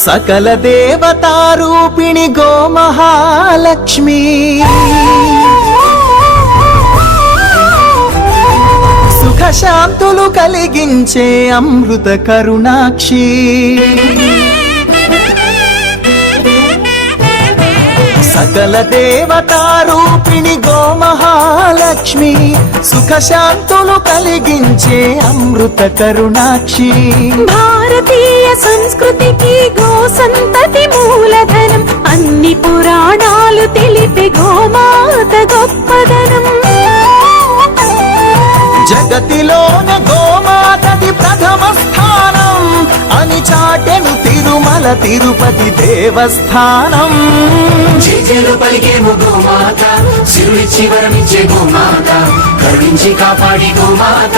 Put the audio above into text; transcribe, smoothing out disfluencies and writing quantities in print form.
సకల దేవతారూపిణి గోమహాలక్ష్మి సుఖశాంతులు కలిగించే అమృత కరుణాక్షి సకల దేవతారూపిణి గోమహాలక్ష్మి సుఖశాంతులు కలిగించే అమృత కరుణాక్షి భారతీయ సంస్కృతికి గో సంతతి మూలధనం అన్ని పురాణాలు తెలిపే గోమాత గొప్పదనం జగతిలోన గోమాతది ప్రథమ స్థానం అని చాటెను తిరుమల తిరుపతి దేవస్థానం జేజేలు పలికేము గోమాత సిరులిచ్చి వరమిచ్చే గోమాత కరుణించి కాపాడి గోమాత